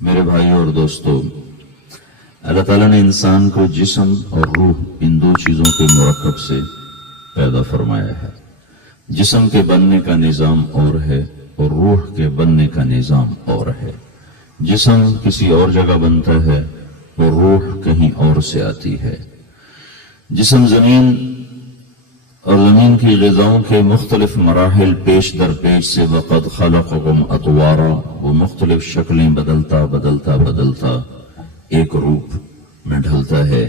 میرے بھائیوں اور دوستو، اللہ تعالیٰ نے انسان کو جسم اور روح ان دو چیزوں کے مرکب سے پیدا فرمایا ہے۔ جسم کے بننے کا نظام اور ہے اور روح کے بننے کا نظام اور ہے۔ جسم کسی اور جگہ بنتا ہے اور روح کہیں اور سے آتی ہے۔ جسم زمین اور زمین کی غذاؤں کے مختلف مراحل پیش در پیش سے وقد خلقکم اطوارا، وہ مختلف شکلیں بدلتا بدلتا ایک روپ میں ڈھلتا ہے،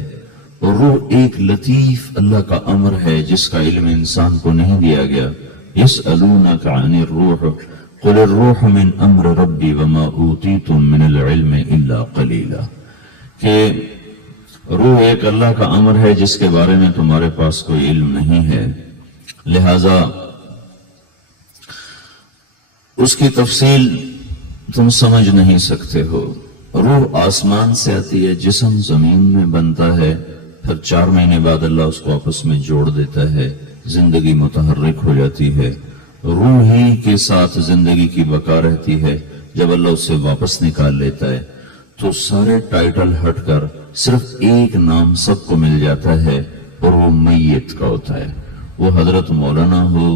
اور روح ایک لطیف اللہ کا امر ہے جس کا علم انسان کو نہیں دیا گیا۔ یسألونک عن الروح قل الروح من امر ربی وما اوتیتم من العلم الا قلیلا، کہ روح ایک اللہ کا امر ہے جس کے بارے میں تمہارے پاس کوئی علم نہیں ہے، لہذا اس کی تفصیل تم سمجھ نہیں سکتے ہو۔ روح آسمان سے آتی ہے، جسم زمین میں بنتا ہے، پھر 4 مہینے بعد اللہ اس کو آپس میں جوڑ دیتا ہے، زندگی متحرک ہو جاتی ہے۔ روح ہی کے ساتھ زندگی کی بقا رہتی ہے۔ جب اللہ اسے واپس نکال لیتا ہے تو سارے ٹائٹل ہٹ کر صرف ایک نام سب کو مل جاتا ہے، اور وہ میت کا ہوتا ہے۔ وہ حضرت مولانا ہو،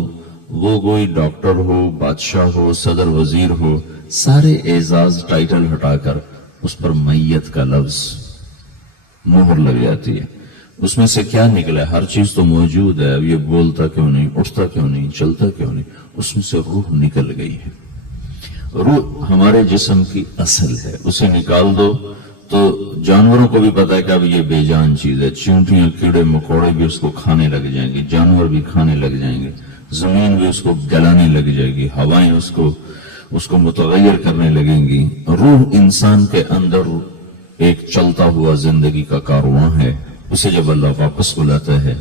وہ کوئی ڈاکٹر ہو، بادشاہ ہو، صدر وزیر ہو، سارے اعزاز ٹائٹل ہٹا کر اس پر میت کا لفظ مہر لگ جاتی ہے۔ اس میں سے کیا نکلا ہے؟ ہر چیز تو موجود ہے، اب یہ بولتا کیوں نہیں، اٹھتا کیوں نہیں، چلتا کیوں نہیں؟ اس میں سے روح نکل گئی ہے۔ روح ہمارے جسم کی اصل ہے، اسے نکال دو تو جانوروں کو بھی پتا ہے کہ اب یہ بے جان چیز ہے، چیونٹیاں کیڑے مکوڑے بھی اس کو کھانے لگ جائیں گے، جانور بھی کھانے لگ جائیں گے، زمین بھی اس کو گلانے لگ جائے گی، ہوائیں اس کو متغیر کرنے لگیں گی۔ روح انسان کے اندر ایک چلتا ہوا زندگی کا کارواں ہے۔ اسے جب اللہ واپس بلاتا ہے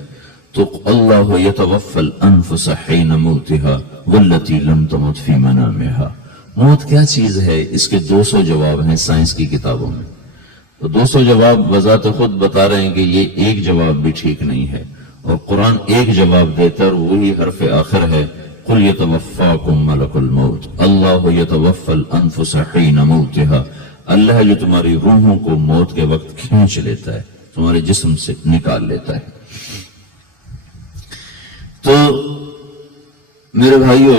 تو اللہ یتوفی الانفس حین موتها والتی لم تمت فی منامها۔ موت کیا چیز ہے؟ اس کے 200 جواب ہیں سائنس کی کتابوں میں، تو 200 جواب بذات خود بتا رہے ہیں کہ یہ ایک جواب بھی ٹھیک نہیں ہے، اور قرآن ایک جواب دیتا ہے، وہی حرف آخر ہے، قل یتوفاکم ملک الموت اللہ یتوفی الانفس حین موتها۔ اللہ ہے جو تمہاری روحوں کو موت کے وقت کھینچ لیتا ہے، تمہارے جسم سے نکال لیتا ہے۔ تو میرے بھائیوں،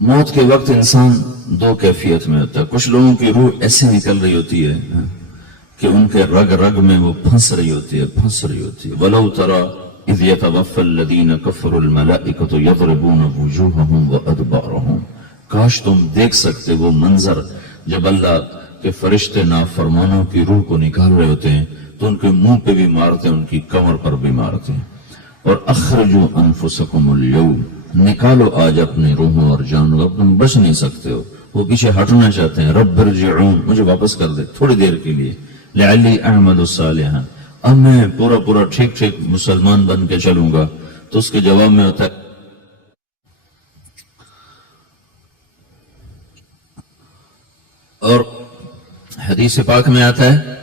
موت کے وقت انسان 2 کیفیت میں ہوتا ہے۔ کچھ لوگوں کی روح ایسے نکل رہی ہوتی ہے کہ ان کے رگ رگ میں وہ پھنس رہی ہوتی ہے۔ وَلَوْ تَرَى إِذْ يَتَوَفَّى الَّذِينَ كَفَرُوا الْمَلَائِكَةُ يَضْرِبُونَ وُجُوهَهُمْ وَأَدْبَارَهُمْ۔ کاش تم دیکھ سکتے وہ منظر جب اللہ کے فرشتے نافرمانوں کی روح کو نکال رہے ہوتے ہیں تو ان کے منہ پہ بھی مارتے ہیں، ان کی کمر پر بھی مارتے ہیں۔ اور اخرجوا انفسکم اليوم، نکالو آج اپنی روحوں اور جانوں، اب تم بچ نہیں سکتے ہو۔ وہ پیچھے ہٹنا چاہتے ہیں، رب ارجعون، مجھے واپس کر دے تھوڑی دیر کے لیے، لعلی اعمل صالحا، اب میں پورا ٹھیک مسلمان بن کے چلوں گا۔ تو اس کے جواب میں ہوتا ہے اور حدیث پاک میں آتا ہے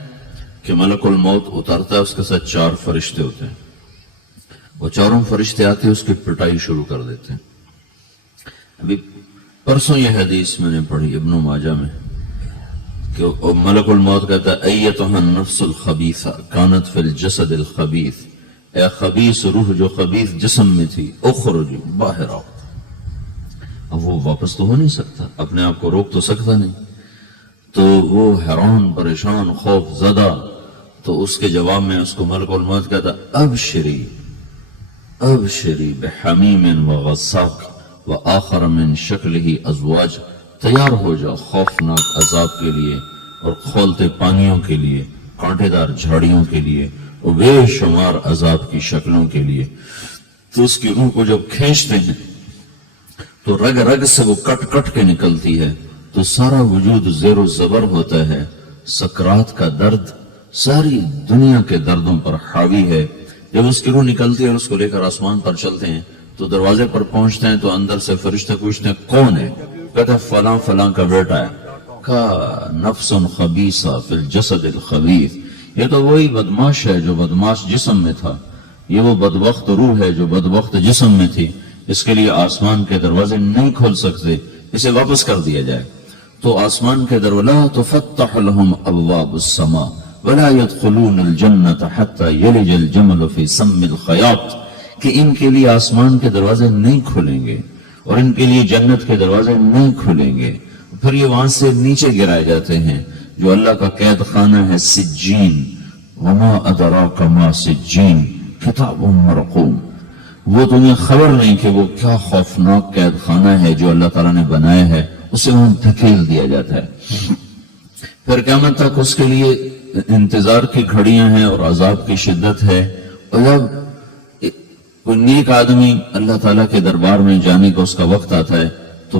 کہ ملک الموت اترتا ہے، اس کے ساتھ 4 فرشتے ہوتے ہیں، وہ 4 فرشتے آتے اس کی پٹائی شروع کر دیتے ہیں۔ ابھی پرسوں یہ حدیث میں نے پڑھی ابن ماجہ میں کہ ملک الموت کہتا ہے ایتھا النفس الخبیثہ کانت فی الجسد الخبیث، اے خبیث روح جو خبیث جسم میں تھی، اخرج باہر آؤ۔ اب وہ واپس تو ہو نہیں سکتا، اپنے آپ کو روک تو سکتا نہیں، تو وہ حیران پریشان خوف زدہ، تو اس کے جواب میں اس کو ملک الموت کہتا ابشری بحمیم وغساق وآخر من شکلہ ازواج، تیار ہو جاؤ خوفناک عذاب کے لیے اور کھولتے پانیوں کے لیے، کانٹے دار جھاڑیوں کے لیے، اور بے شمار عذاب کی شکلوں کے لیے۔ تو اس کی روح کو جب کھینچتے ہیں تو رگ رگ سے وہ کٹ کے نکلتی ہے، تو سارا وجود زیر و زبر ہوتا ہے، سکرات کا درد ساری دنیا کے دردوں پر حاوی ہے۔ جب اس کی روح نکلتی ہے اور اس کو لے کر آسمان پر چلتے ہیں تو دروازے پر پہنچتے ہیں تو اندر سے فرشتے پوچھتے ہیں کون ہے؟ کہتا ہے فلاں کا بیٹا ہے۔ کہا نفس خبیثہ فی الجسد الخبیث، یہ تو وہی بدماش ہے جو بدماش جسم میں تھا، یہ وہ بدبخت روح ہے جو بدبخت جسم میں تھی، اس کے لیے آسمان کے دروازے نہیں کھول سکتے، اسے واپس کر دیا جائے۔ تو آسمان کے دروازے لا تفتح لهم ابواب السماء ولا يدخلون الجنة حتى يلج الجمل في سم الخياط، کہ ان کے لیے آسمان کے دروازے نہیں کھلیں گے اور ان کے لیے جنت کے دروازے نہیں کھلیں گے، پھر یہ وہاں سے نیچے گرائے جاتے ہیں جو اللہ کا قید خانہ ہے سجین، وما ادراک ما سجین کتاب مرقوم، وہ تمہیں خبر نہیں کہ وہ کیا خوفناک قید خانہ ہے جو اللہ تعالیٰ نے بنایا ہے، اسے وہاں دھکیل دیا جاتا ہے۔ پھر قیامت تک اس کے لیے انتظار کی گھڑیاں ہیں اور عذاب کی شدت ہے، اور جب کوئی نیک آدمی اللہ تعالیٰ کے دربار میں جانے کا اس کا وقت آتا ہے تو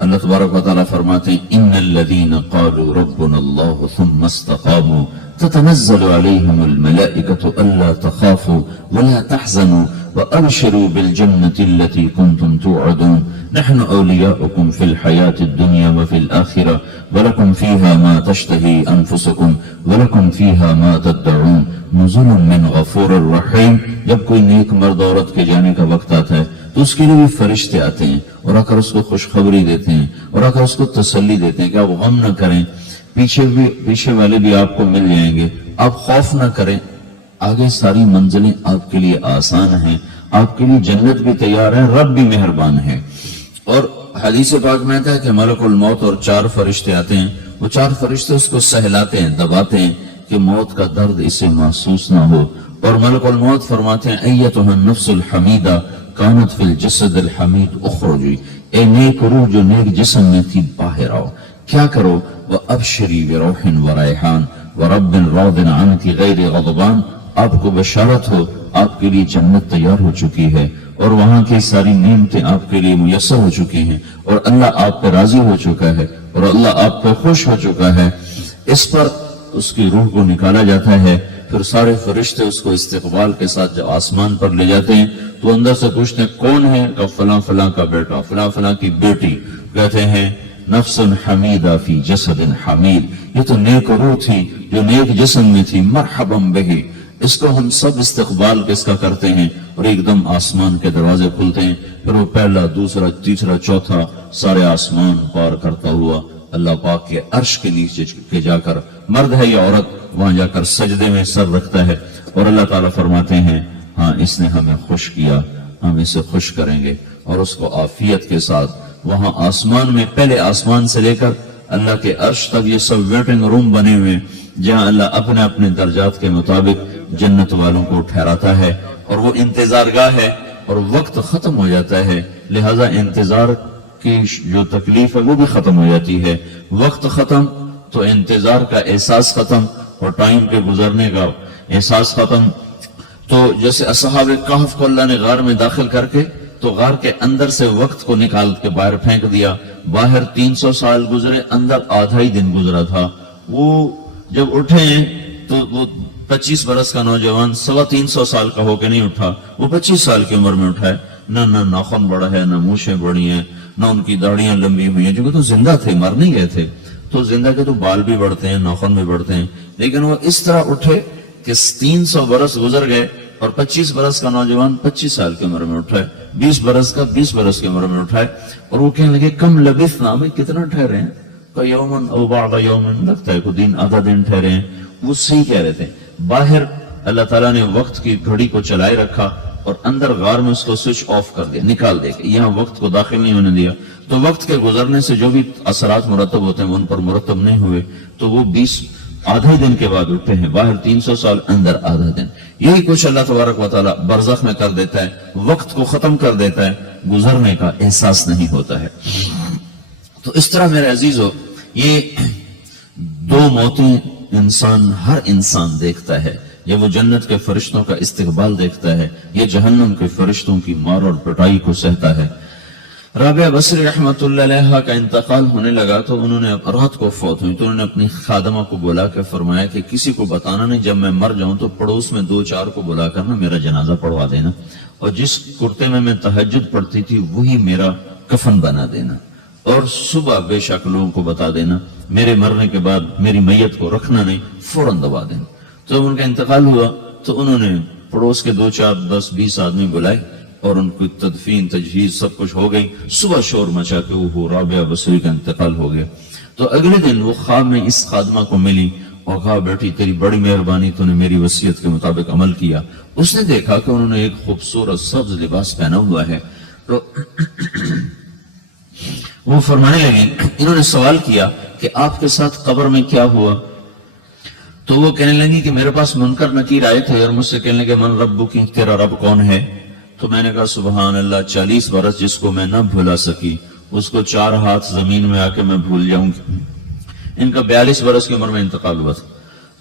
اللہ تبارک و تعالیٰ فرماتے ہیں ان الذین قالوا ربنا اللہ ثم استقاموا تتنزل علیہم الملائکۃ الا تخافوا ولا تحزنوا وابشروا بالجنة التي كنتم توعدون نحن اولیاؤکم فی الحیاة الدنیا وفی الآخرہ ولکم فیہا ما تشتہی انفسکم ولکم فیہا ما تدعون نزل من غفور الرحیم۔ جب کوئی نیک مرد عورت کے جانے کا وقت آتا ہے تو اس کے لیے بھی فرشتے آتے ہیں اور آ کر اس کو خوشخبری دیتے ہیں اور آ کر اس کو تسلی دیتے ہیں کہ آپ غم نہ کریں، پیچھے والے بھی آپ کو مل جائیں گے، آپ خوف نہ کریں، آگے ساری منزلیں آپ کے لیے آسان ہیں، آپ کے لیے جنت بھی تیار ہے، رب بھی مہربان ہے۔ اور حدیث پاک میں آتا ہے کہ ملک الموت اور 4 فرشتے آتے ہیں، وہ 4 فرشتے اس کو سہلاتے ہیں، دباتے ہیں کہ موت کا درد اسے محسوس نہ ہو، اور ملک الموت فرماتے ہیں ایتھا النفس الحمیدہ کانت فی الجسد الحمید اخرجی، اے نیک روح جو نیک جسم میں تھی باہر آؤ، کیا کرو وابشری بروح وریحان ورب راض عنک غیر غضبان، آپ کو بشارت ہو آپ کے لیے جنت تیار ہو چکی ہے اور وہاں کی ساری نعمتیں آپ کے لیے میسر ہو چکی ہیں اور اللہ آپ پہ راضی ہو چکا ہے اور اللہ آپ پہ خوش ہو چکا ہے۔ اس پر اس کی روح کو نکالا جاتا ہے، پھر سارے فرشتے اس کو استقبال کے ساتھ جب آسمان پر لے جاتے ہیں تو اندر سے پوچھتے ہیں کون ہے؟ کہ فلاں فلاں کا بیٹا، فلاں فلاں کی بیٹی۔ کہتے ہیں نفس حمیدہ فی جسد حمید، یہ تو نیک روح تھی جو نیک جسم میں تھی، مرحبا بہی، اس کو ہم سب استقبال کس کا کرتے ہیں، اور ایک دم آسمان کے دروازے کھلتے ہیں، پھر وہ پہلا دوسرا تیسرا چوتھا سارے آسمان پار کرتا ہوا اللہ پاک کے عرش کے نیچے کے جا کر، مرد ہے یا عورت، وہاں جا کر سجدے میں سر رکھتا ہے اور اللہ تعالیٰ فرماتے ہیں ہاں اس نے ہمیں خوش کیا، ہم اسے خوش کریں گے، اور اس کو عافیت کے ساتھ وہاں آسمان میں، پہلے آسمان سے لے کر اللہ کے عرش تک یہ سب ویٹنگ روم بنے ہوئے جہاں اللہ اپنے اپنے درجات کے مطابق جنت والوں کو ٹھہراتا ہے، اور وہ انتظار گاہ ہے اور وقت ختم ہو جاتا ہے، لہذا انتظار کی جو تکلیف ہے وہ بھی ختم ہو جاتی ہے، وقت ختم تو انتظار کا احساس ختم اور ٹائم کے گزرنے کا احساس ختم۔ تو جیسے اصحاب کہف کو اللہ نے غار میں داخل کر کے تو غار کے اندر سے وقت کو نکال کے باہر پھینک دیا، باہر 300 سال گزرے، اندر آدھا ہی دن گزرا تھا۔ وہ جب اٹھے ہیں تو وہ 25 برس کا نوجوان 325 سال کا ہو کے نہیں اٹھا، وہ 25 سال کی عمر میں اٹھا ہے، نہ ناخن بڑا ہے، نہ مونچھیں بڑی ہیں، نہ ان کی داڑیاں لمبی ہوئی ہیں، جو کہ تو زندہ تھے، مر نہیں گئے تھے، تو زندہ کے تو بال بھی بڑھتے ہیں، ناخن بھی بڑھتے ہیں، لیکن وہ اس طرح اٹھے کہ 300 برس گزر گئے اور 25 برس کا نوجوان 25 سال کی عمر میں اٹھا ہے، 20 برس کا 20 برس کی عمر میں اٹھا ہے، اور وہ کہنے لگے کم لبثنا، بھئی کتنا ٹھہرے ہیں؟ کہ یومن او بعد یومن، لگتا ہے کوئی دن آدھا دن ٹھہرے ہیں۔ وہ صحیح کہہ رہے تھے، باہر اللہ تعالیٰ نے وقت کی گھڑی کو چلائے رکھا اور اندر غار میں اس کو سوئچ آف کر دیا، نکال دے کے یہاں وقت کو داخل نہیں ہونے دیا، تو وقت کے گزرنے سے جو بھی اثرات مرتب ہوتے ہیں وہ ان پر مرتب نہیں ہوئے، تو وہ 20 آدھے دن کے بعد اٹھتے ہیں، باہر 300 سال، اندر آدھا دن۔ یہی کچھ اللہ تبارک و تعالیٰ برزخ میں کر دیتا ہے، وقت کو ختم کر دیتا ہے، گزرنے کا احساس نہیں ہوتا ہے۔ تو اس طرح میرے عزیزو، یہ 2 موتیں ہر انسان دیکھتا ہے، یہ وہ جنت کے فرشتوں کا استقبال دیکھتا ہے، یہ جہنم کے فرشتوں کی مار اور پٹائی کو سہتا ہے۔ رابعہ بصری رحمت اللہ علیہ کا انتقال ہونے لگا تو انہوں نے رات کو فوت ہوئی تو انہوں نے اپنی خادمہ کو بلا کے فرمایا کہ کسی کو بتانا نہیں، جب میں مر جاؤں تو پڑوس میں 2-4 کو بلا کر نا میرا جنازہ پڑھوا دینا، اور جس کرتے میں تہجد پڑھتی تھی وہی میرا کفن بنا دینا، اور صبح بے شک لوگوں کو بتا دینا، میرے مرنے کے بعد میری میت کو رکھنا نہیں، فوراً دبا دینا۔ تو جب ان کا انتقال ہوا تو انہوں نے پڑوس کے 2-4 10-20 آدمی بلائے اور ان کی تدفین تجہیز سب کچھ ہو گئی، صبح شور مچا کے وہ رابعہ بصری کا انتقال ہو گیا۔ تو اگلے دن وہ خواب میں اس خادمہ کو ملی اور کہا بیٹی تیری بڑی مہربانی، تو نے میری وصیت کے مطابق عمل کیا۔ اس نے دیکھا کہ انہوں نے ایک خوبصورت سبز لباس پہنا ہوا ہے، تو وہ فرمانے لگی، انہوں نے سوال کیا کہ آپ کے ساتھ قبر میں کیا ہوا؟ تو وہ کہنے لگی کہ میرے پاس منکر نکیر آئے تھے اور مجھ سے کہنے لگے من رب کی، تیرا رب کون ہے؟ تو میں نے کہا سبحان اللہ، 40 برس جس کو میں نہ بھلا سکی اس کو 4 ہاتھ زمین میں آ کے میں بھول جاؤں گی۔ ان کا 42 برس کی عمر میں انتقال ہوا تھا۔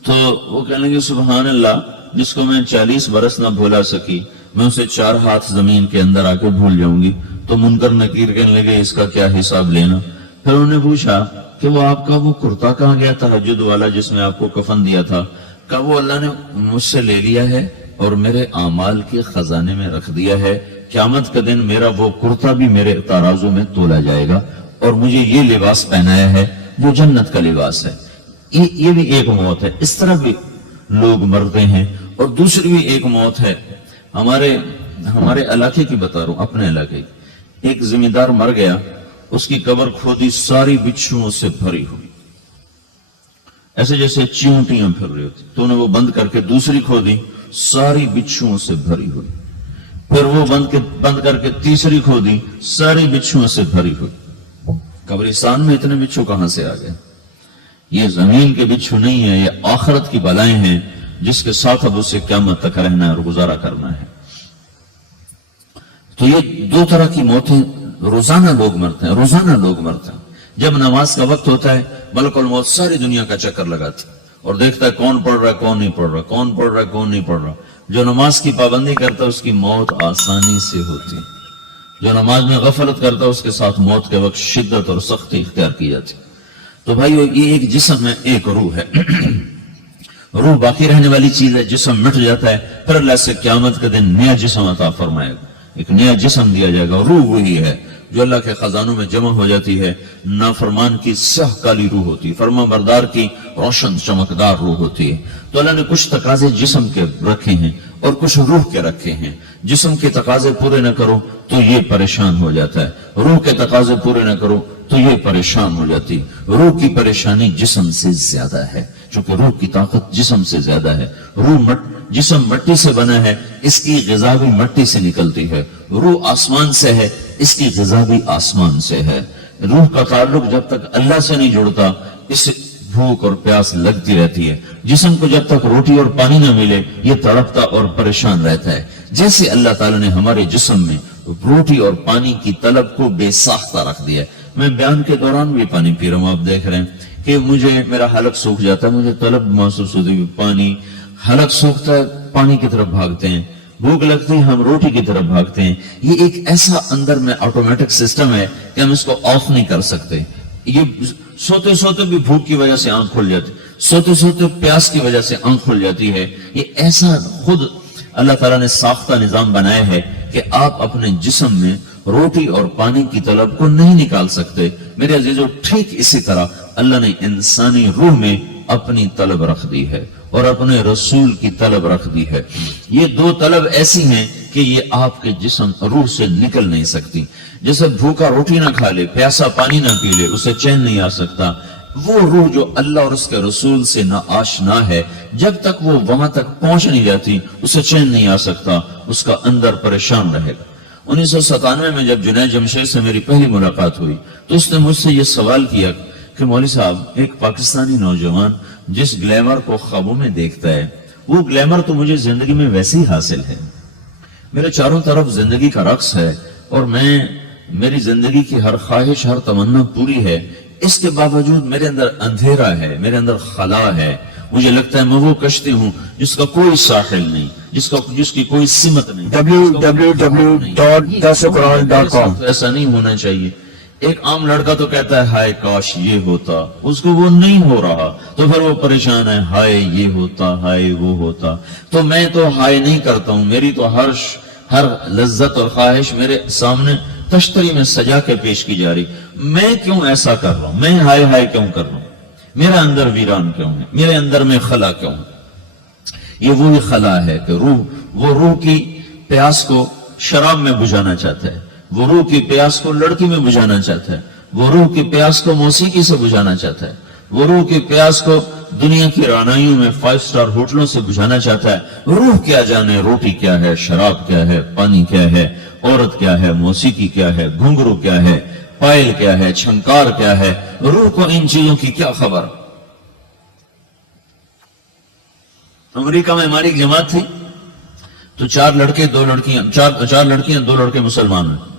تو وہ کہنے لگے سبحان اللہ، جس کو میں 40 برس نہ بھولا سکی میں اسے 4 ہاتھ زمین کے اندر آ کے بھول جاؤں گی۔ تو منکر نکیر کہنے لگے اس کا کیا حساب لینا؟ پھر انہوں نے پوچھا کہ وہ آپ کا وہ کرتا کہاں گیا تہجد والا جس میں آپ کو کفن دیا تھا؟ کہا وہ اللہ نے مجھ سے لے لیا ہے اور میرے اعمال کے خزانے میں رکھ دیا ہے، قیامت کا دن میرا وہ کرتا بھی میرے ترازو میں تولا جائے گا اور مجھے یہ لباس پہنایا ہے جو جنت کا لباس ہے۔ یہ بھی ایک موت ہے، اس طرح بھی لوگ مرتے ہیں۔ اور دوسری بھی ایک موت ہے، ہمارے علاقے کی بتا رہا ہوں، اپنے علاقے کی۔ ایک ذمہ دار مر گیا، اس کی قبر کھودی، ساری بچھوؤں سے بھری ہوئی، ایسے جیسے چیونٹیاں پھر رہی ہوتی، تو انہیں وہ بند کر کے دوسری کھودی، ساری بچھوؤں سے بھری ہوئی، پھر وہ بند کر کے تیسری کھودی، ساری بچھوؤں سے بھری ہوئی۔ قبرستان میں اتنے بچھو کہاں سے آ گئے؟ یہ زمین کے بچھو نہیں ہے، یہ آخرت کی بلائیں ہیں جس کے ساتھ اب اسے قیامت تک رہنا ہے اور گزارا کرنا ہے۔ تو یہ 2 طرح کی موتیں روزانہ لوگ مرتے ہیں، روزانہ لوگ مرتے ہیں۔ جب نماز کا وقت ہوتا ہے ملک الموت ساری دنیا کا چکر لگاتا ہے اور دیکھتا ہے کون پڑھ رہا ہے کون نہیں پڑھ رہا، کون پڑھ رہا ہے کون نہیں پڑھ رہا۔ جو نماز کی پابندی کرتا ہے اس کی موت آسانی سے ہوتی ہے، جو نماز میں غفلت کرتا ہے اس کے ساتھ موت کے وقت شدت اور سختی اختیار کی جاتی ہے۔ تو بھائیو، یہ ایک جسم ہے، ایک روح ہے۔ روح باقی رہنے والی چیز ہے، جسم مٹ جاتا ہے، پھر اللہ سے قیامت کے دن نیا جسم عطا فرمائے گا، ایک نیا جسم دیا جائے گا۔ روح وہی ہے جو اللہ کے خزانوں میں جمع ہو جاتی ہے۔ نافرمان کی سیاہ کالی روح ہوتی ہے، فرما بردار کی روشن چمکدار روح ہوتی ہے۔ تو اللہ نے کچھ تقاضے جسم کے رکھے ہیں اور کچھ روح کے رکھے ہیں۔ جسم کے تقاضے پورے نہ کرو تو یہ پریشان ہو جاتا ہے، روح کے تقاضے پورے نہ کرو تو یہ پریشان ہو جاتی۔ روح کی پریشانی جسم سے زیادہ ہے، چونکہ روح کی طاقت جسم سے زیادہ ہے۔ جسم مٹی سے بنا ہے، اس کی غذا بھی مٹی سے نکلتی ہے۔ روح آسمان سے ہے، اس کی غذا بھی آسمان سے ہے۔ روح کا تعلق جب تک اللہ سے نہیں جڑتا، اس بھوک اور پیاس لگتی رہتی ہے۔ جسم کو جب تک روٹی اور پانی نہ ملے یہ تڑپتا اور پریشان رہتا ہے۔ جیسے اللہ تعالیٰ نے ہمارے جسم میں روٹی اور پانی کی طلب کو بے ساختہ رکھ دیا ہے۔ میں بیان کے دوران بھی پانی پی رہا ہوں، آپ دیکھ رہے ہیں کہ میرا حلق سوکھ جاتا ہے، مجھے طلب محسوس ہوتی ہے پانی، حلق سوکھتا ہے پانی کی طرف بھاگتے ہیں، بھوک لگتی ہے ہم روٹی کی طرف بھاگتے ہیں۔ یہ ایک ایسا اندر میں آٹومیٹک سسٹم ہے کہ ہم اس کو آف نہیں کر سکتے۔ یہ سوتے سوتے بھی بھوک کی وجہ سے آنکھ کھل جاتی، سوتے سوتے پیاس کی وجہ سے آنکھ کھل جاتی ہے۔ یہ ایسا خود اللہ تعالیٰ نے ساختہ نظام بنایا ہے کہ آپ اپنے جسم میں روٹی اور پانی کی طلب کو نہیں نکال سکتے۔ میرے عزیزو، ٹھیک اسی طرح اللہ نے انسانی روح میں اپنی طلب رکھ دی ہے اور اپنے رسول کی طلب رکھ دی ہے۔ یہ 2 طلب ایسی ہیں کہ یہ آپ کے جسم روح سے نکل نہیں سکتی۔ جیسے بھوکا روٹی نہ کھا لے، پیاسا پانی نہ پی لے، اسے چین نہیں آ سکتا۔ وہ روح جو اللہ اور اس کے رسول سے نہ آشنا ہے، جب تک وہ وہاں تک پہنچ نہیں جاتی اسے چین نہیں آ سکتا، اس کا اندر پریشان رہے گا۔ 1997 میں جب جنید جمشید سے میری پہلی ملاقات ہوئی تو اس نے مجھ سے یہ سوال کیا کہ مولوی صاحب، ایک پاکستانی نوجوان جس گلیمر کو خوابوں میں دیکھتا ہے، وہ گلیمر تو مجھے زندگی میں ویسے ہی حاصل ہے، میرے چاروں طرف زندگی کا رقص ہے اور میری زندگی کی ہر خواہش، ہر تمنا پوری ہے، اس کے باوجود میرے اندر اندھیرا ہے، میرے اندر خلا ہے۔ مجھے لگتا ہے میں وہ کشتی ہوں جس کا کوئی ساحل نہیں، جس کی کوئی سمت نہیں۔ www.dasquran.com ایسا نہیں ہونا چاہیے۔ ایک عام لڑکا تو کہتا ہے ہائے کاش یہ ہوتا، اس کو وہ نہیں ہو رہا تو پھر وہ پریشان ہے، ہائے یہ ہوتا، ہائے وہ ہوتا۔ تو میں تو ہائے نہیں کرتا ہوں، میری تو ہر لذت اور خواہش میرے سامنے تشتری میں سجا کے پیش کی جا رہی۔ میں کیوں ایسا کر رہا ہوں؟ میں ہائے ہائے کیوں کر رہا ہوں؟ میرا اندر ویران کیوں ہے؟ میرے اندر میں خلا کیوں ہے؟ یہ وہی خلا ہے کہ وہ روح کی پیاس کو شراب میں بجھانا چاہتا ہے، وہ روح کی پیاس کو لڑکی میں بجھانا چاہتا ہے، وہ روح کی پیاس کو موسیقی سے بجھانا چاہتا ہے، وہ روح کی پیاس کو دنیا کی رانائیوں میں 5 سٹار ہوٹلوں سے بجھانا چاہتا ہے۔ روح کیا جانے روٹی کیا ہے، شراب کیا ہے، پانی کیا ہے، عورت کیا ہے، موسیقی کیا ہے، گھنگرو کیا ہے، پائل کیا ہے، چھنکار کیا ہے، روح کو ان چیزوں کی کیا خبر۔ امریکہ میں ہماری ایک جماعت تھی تو 4 لڑکے 2 لڑکیاں، 4 لڑکیاں 2 لڑکے مسلمان ہیں۔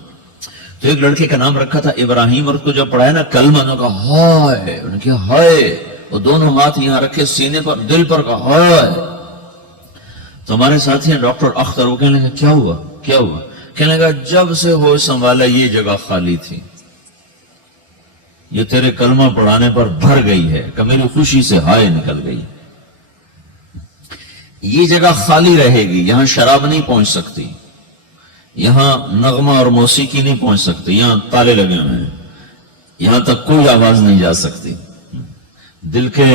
تو ایک لڑکے کا نام رکھا تھا ابراہیم، اور اس کو جب پڑھایا نا کلمہ، انہوں نے کہا ہائے، انہوں نے کہا ہائے، وہ دونوں ہاتھ یہاں رکھے سینے پر، دل پر، کہا ہائے۔ تو ہمارے ساتھی ہیں ڈاکٹر اختر، وہ کہنے لگا کیا ہوا کیا ہوا؟ کہنے لگا جب سے ہوش سنبھالا یہ جگہ خالی تھی، یہ تیرے کلمہ پڑھانے پر بھر گئی ہے کہ میری خوشی سے ہائے نکل گئی۔ یہ جگہ خالی رہے گی، یہاں شراب نہیں پہنچ سکتی، یہاں نغمہ اور موسیقی نہیں پہنچ سکتی، یہاں تالے لگے ہوئے ہیں، یہاں تک کوئی آواز نہیں جا سکتی۔ دل کے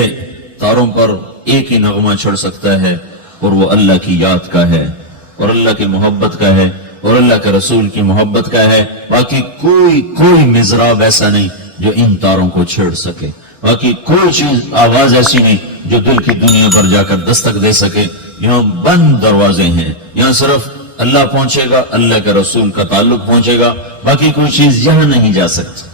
تاروں پر ایک ہی نغمہ چڑھ سکتا ہے، اور وہ اللہ کی یاد کا ہے، اور اللہ کی محبت کا ہے، اور اللہ کے رسول کی محبت کا ہے۔ باقی کوئی مضراب ایسا نہیں جو ان تاروں کو چھیڑ سکے، باقی کوئی چیز آواز ایسی نہیں جو دل کی دنیا پر جا کر دستک دے سکے۔ یہاں بند دروازے ہیں، یہاں صرف اللہ پہنچے گا، اللہ کے رسول کا تعلق پہنچے گا، باقی کوئی چیز یہاں نہیں جا سکتی۔